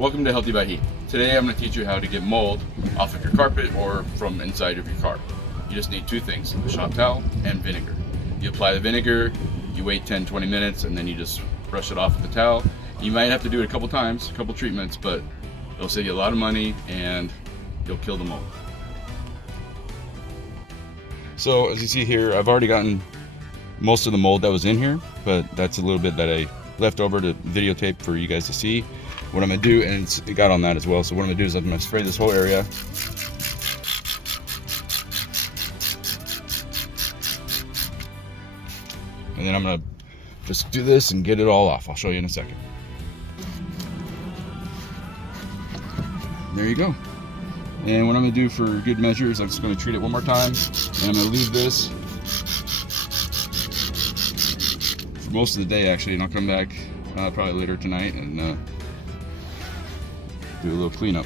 Welcome to Healthy by Heat. Today I'm going to teach you how to get mold off of your carpet or from inside of your car. You just need two things, a shop towel and vinegar. You apply the vinegar, you wait 10-20 minutes, and then you just brush it off with the towel. You might have to do it a couple times, a couple treatments, but it'll save you a lot of money and you'll kill the mold. So as you see here, I've already gotten most of the mold that was in here, but that's a little bit that I left over to videotape for you guys to see. What I'm gonna do, and it got on that as well, so what I'm gonna do is I'm gonna spray this whole area. And then I'm gonna just do this and get it all off. I'll show you in a second. There you go. And what I'm gonna do for good measure is I'm just gonna treat it one more time, and I'm gonna leave this for most of the day actually, and I'll come back probably later tonight and do a little cleanup.